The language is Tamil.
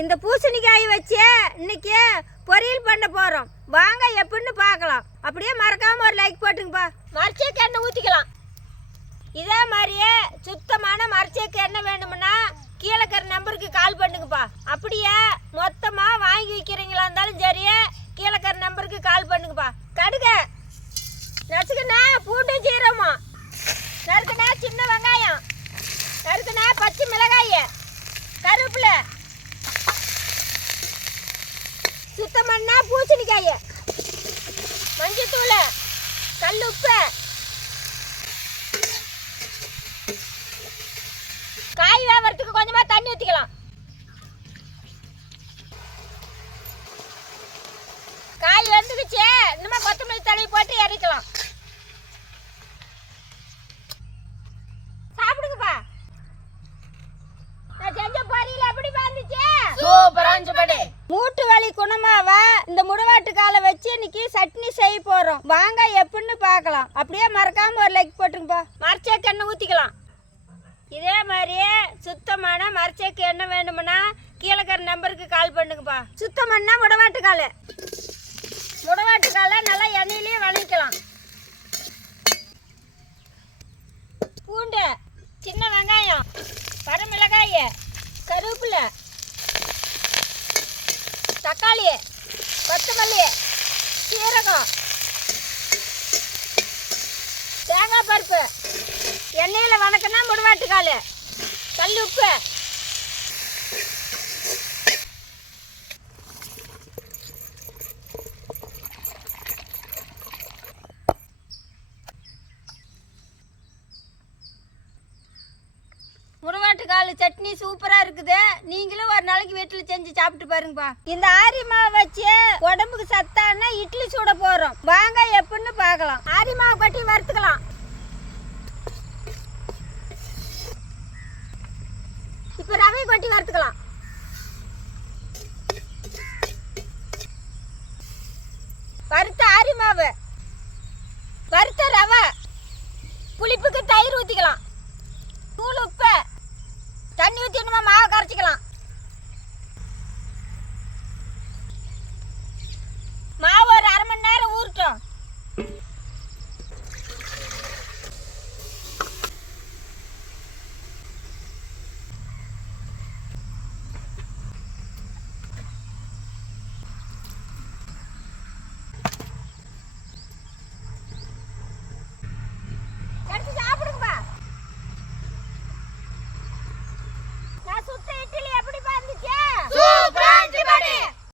இந்த பூசணிக்காய் வச்சு இன்னைக்கு பொரியல் பண்ண போறோம். வாங்க எப்படின்னு பார்க்கலாம். அப்படியே மறக்காம ஒரு லைக் போட்டுங்கப்பா. மரச்சேக்கு எண்ணெய் ஊற்றிக்கலாம். இதே மாதிரியே சுத்தமான மரச்சேக்கு எண்ணெய் வேணும்னா கீழே இருக்கிற நம்பருக்கு கால் பண்ணுங்கப்பா. அப்படியே மொத்தமாக வாங்கி வைக்கிறீங்களா இருந்தாலும் சரி, கீழே இருக்கிற நம்பருக்கு கால் பண்ணுங்கப்பா. கடுக நசுக்குனா பூண்டு சீரமா, நறுக்குனா சின்ன வெங்காயம், நறுக்குனா பச்சை மிளகாய், கருவேப்பிலை, சுத்தம் பண்ணா பூசணிக்காய், மஞ்சத்தூள், கல் உப்பு, காய் வேவறதுக்கு கொஞ்சமா தண்ணி ஊற்றிக்கலாம். காய் வெந்துக்குச்சு, இன்னுமா கொத்தமல்லி தழை போட்டு இறக்கலாம். சாப்பிடுங்கப்பா. நான் செஞ்ச பொரியல் எப்படி வந்துச்சு? சூப்பரா இருந்துச்சு. மூட்டு வலி குணமாவ இந்த முடவாட்டு காலை வச்சு இன்னைக்கு சட்னி செய்ய போறோம். வாங்க எப்படின்னு பார்க்கலாம். அப்படியே மறக்காம ஒரு லைக் போட்டுங்கப்பா. மரச்சேக்கு எண்ணெய் ஊற்றிக்கலாம். இதே மாதிரியே சுத்தமான மரச்சேக்கு எண்ணெய் வேணும்னா கீழே இருக்கிற நம்பருக்கு கால் பண்ணுங்கப்பா. சுத்தம் பண்ணா முடவாட்டுக்காலை நல்லா எண்ணெயிலேயே வதக்கலாம். பூண்டு, சின்ன வெங்காயம், வரமிளகாய், கருவேப்பிலை, தக்காளி, கொத்தமல்லி, சீரகம், தேங்காய் பருப்பு, எண்ணெயில் வதக்கினா முடவாட்டுக்கால், கல் உப்பு, முடவாட்டுக்கால் சட்னி சூப்பரா இருக்குது. நீங்களும் ஒரு நாளைக்கு வீட்டில் செஞ்சு சாப்பிட்டு பாருங்கப்பா. இந்த ஆரி மாவை வச்சு உடம்புக்கு சத்தான இட்லி சுட போறோம். வாங்க எப்படின்னு பார்க்கலாம். ஆரி மாவு கட்டி வறுத்துக்கலாம். இப்ப ரவை கொட்டி வறுத்துக்கலாம். வறுத்த ஆரி மாவு, வறுத்த ரவை, புளிப்புக்கு தயிர் ஊற்றிக்கலாம், தூள் உப்பு, தண்ணி ஊற்றி மாவை கரைச்சிக்கலாம்.